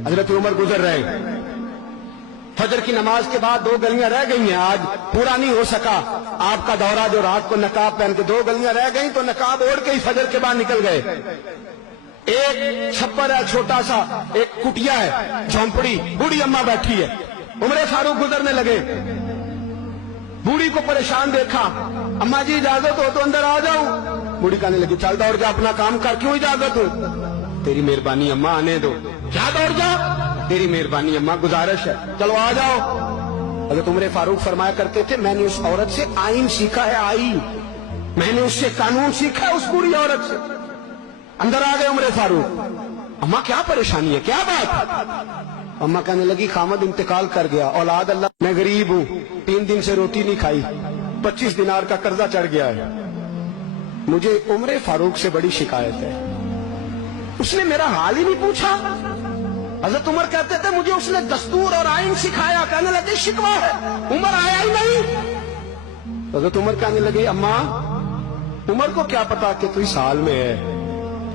हजरत उमर गुजर रहे, फजर की नमाज के बाद 2 गलियां रह गई हैं, आज पूरा नहीं हो सका आपका दौरा, जो रात को नकाब पहन के 2 गलियां रह गई तो नकाब ओढ़ के ही फजर के बाद निकल गए। एक छप्पर है छोटा सा, एक कुटिया है, झोंपड़ी, बूढ़ी अम्मा बैठी है। उमर फारूक गुजरने लगे, बूढ़ी को परेशान देखा, अम्मा जी इजाजत हो तो अंदर आ जाऊं। बूढ़ी कहने लगी चल दौड़ जा, अपना काम कर, क्यों इजाजत हो? तेरी मेहरबानी अम्मा, आने दो। क्या दौड़ जा? तेरी मेहरबानी अम्मा, गुजारिश है, चलो आ जाओ। हज़रत उमर फारूक फरमाया करते थे, मैंने उस औरत से आइन सीखा है, आइन, मैंने उससे कानून सीखा है, उस बूढ़ी औरत से। अंदर आ गए उमर फारूक, अम्मा क्या परेशानी है, क्या बात? अम्मा कहने लगी खामद इंतकाल कर गया, औलाद अल्लाह, मैं गरीब हूं, 3 दिन से रोटी नहीं खाई, 25 दिनार का कर्जा चढ़ गया है, मुझे उमर फारूक से बड़ी शिकायत है। उसने मेरा हाल ही नहीं पूछा। हजरत उमर कहते थे मुझे उसने दस्तूर और आइन सिखाया। कहने लगे शिकवा है, उमर आया ही नहीं। हजरत उमर कहने लगे अम्मा, उमर को क्या पता कि तू इस हाल में है।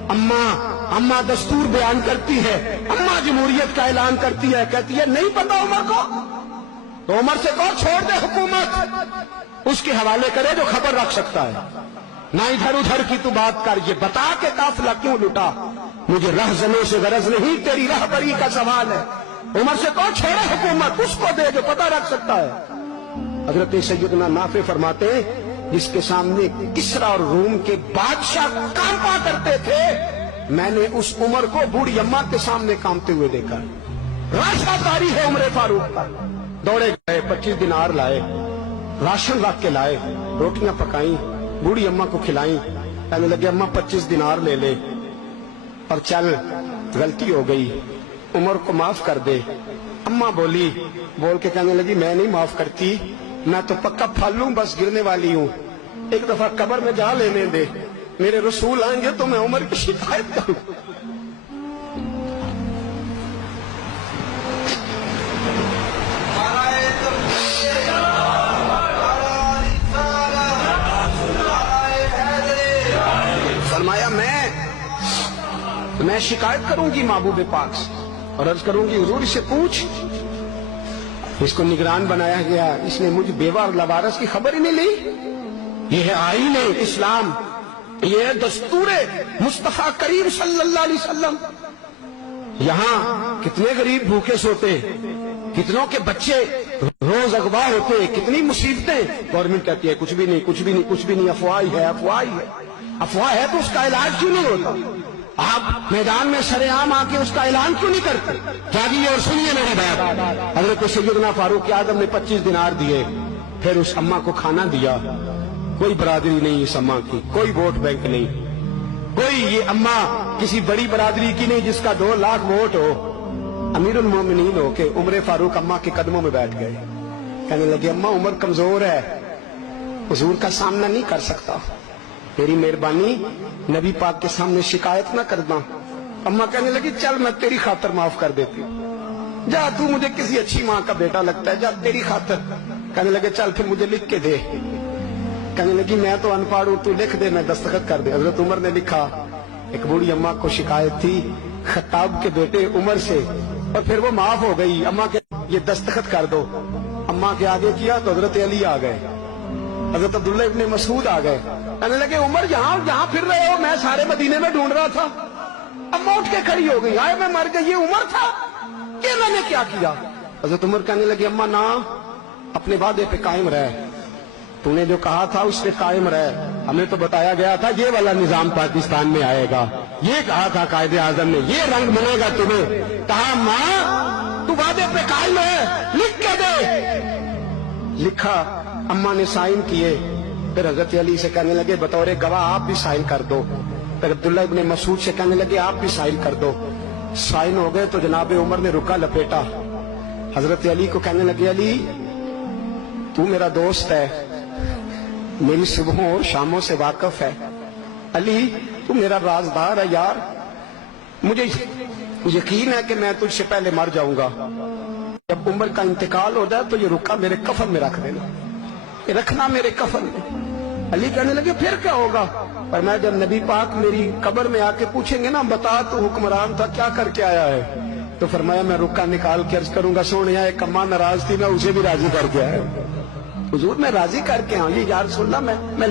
अम्मा दस्तूर बयान करती है, अम्मा जमहूरियत का ऐलान करती है, कहती है नहीं पता उमर को, तो उमर से कहो छोड़ दे हुकूमत, उसके हवाले करे जो खबर रख सकता है, ना इधर उधर की तू बात कर, ये बता के काफिला क्यों लुटा, मुझे रहजनों से गरज नहीं, तेरी रहबरी का सवाल है। उमर से कहो छोड़े हुकूमत, उसको दे जो पता रख सकता है। हजरत सैयदना नाफे फरमाते हैं, जिसके सामने किसरा और रूम के बादशाह कांपा करते थे, मैंने उस उमर को बूढ़ी अम्मा के सामने कांपते हुए देखा। राशाकारी है उमर फारूक का। दौड़े गए, 25 दिनार लाए, राशन रख के लाए, रोटियां पकाई, बूढ़ी अम्मा को खिलाई। कहने लगे अम्मा 25 दिनार ले ले और चल, गलती हो गई, उमर को माफ कर दे। अम्मा बोली, बोल के कहने लगी मैं नहीं माफ करती, मैं तो पक्का फल लूं, बस गिरने वाली हूं, एक दफा कब्र में जा लेने दे, मेरे रसूल आएंगे तो मैं उमर की शिकायत करूं। फरमाया मैं शिकायत करूंगी महबूब पाक से और अर्ज करूंगी हुजूर इससे पूछ, इसको निगरान बनाया गया, इसने मुझे बेवा और लवारस की खबर ही नहीं ली। ये है आईन इस्लाम, ये है दस्तूर मुस्तफा करीम सल्लल्लाहु अलैहि वसल्लम। यहाँ कितने गरीब भूखे सोते, कितनों के बच्चे रोज अगवा होते, कितनी मुसीबतें। गवर्नमेंट कहती है कुछ भी नहीं, कुछ भी नहीं, कुछ भी नहीं, अफवाह ही है, अफवाह ही है। अफवाह है तो उसका इलाज क्यों नहीं होता? आप मैदान में सरेआम आके उसका ऐलान क्यों नहीं करते? जागिए और सुनिए मेरी बात। हजरत सैयदना फारूक आजम ने 25 दिनार दिए, फिर उस अम्मा को खाना दिया। कोई बरादरी नहीं इस अम्मा की, कोई वोट बैंक नहीं, कोई ये अम्मा किसी बड़ी बरादरी की नहीं जिसका 2 लाख वोट हो। अमीरुल मोमिनीन हो के उमर फारूक अम्मा के कदमों में बैठ गए। कहने लगे अम्मा उमर कमजोर है, हुजूर का सामना नहीं कर सकता, तेरी मेहरबानी नबी पाक के सामने शिकायत ना करना। अम्मा कहने लगी चल मैं तेरी खातर माफ कर देती हूँ, जा तू मुझे किसी अच्छी माँ का बेटा लगता है, जा तेरी खातर। कहने लगे चल फिर मुझे लिख के दे। कहने लगी मैं तो अनपढ़ हूं, तू लिख दे, मैं दस्तखत कर दे। हजरत उमर ने लिखा। एक बूढ़ी अम्मा को शिकायत थी खत्ताब के बेटे उमर से, और फिर वो माफ हो गई। अम्मा के ये दस्तखत कर दो। अम्मा के आगे किया तो हजरत अली आ गए, हजरत अब्दुल्ला इब्ने मसूद आ गए। कहने लगे उमर जहां फिर रहे हो, मैं सारे मदीने में ढूंढ रहा था। अम्मा उठ के खड़ी हो गई, आए मैं मर गई, ये उमर था, ये मैंने क्या किया? हजरत उमर कहने लगे अम्मा ना, अपने वादे पे कायम रहे, तूने जो कहा था उस पे कायम रहे। हमें तो बताया गया था ये वाला निजाम पाकिस्तान में आएगा, ये कहा था कायदे आजम ने, ये रंग बनेगा तुम्हें। कहा मां तू वादे पे कायम है, लिख के दे। लिखा, अम्मा ने साइन किए। फिर हजरत अली से कहने लगे बतौर गवाह आप भी साइन कर दो। फिर अब्दुल्ला इब्ने मसूद से कहने लगे आप भी साइन कर दो। साइन हो गए तो जनाब उमर ने रुका लपेटा। हजरत अली को कहने लगे अली तू मेरा दोस्त है, मेरी सुबहों और शामों से वाकिफ है, अली तू मेरा राजदार है यार, मुझे यकीन है कि मैं तुझसे पहले मर जाऊंगा, जब उमर का इंतकाल हो जाए तो ये रुका मेरे कफन में रख देना, ये रखना मेरे कफन में। अली कहने लगे फिर क्या होगा? पर मैं जब नबी पाक मेरी कब्र में आके पूछेंगे ना बता तू हुक्मरान था क्या करके आया है, تو فرمایا میں رکا نکال کے عرض کروں گا سونے ایک اماں ناراض تھی میں اسے بھی راضی کر کے آیا. حضور میں راضی کر کے ہاں یہ یا رسول اللہ میں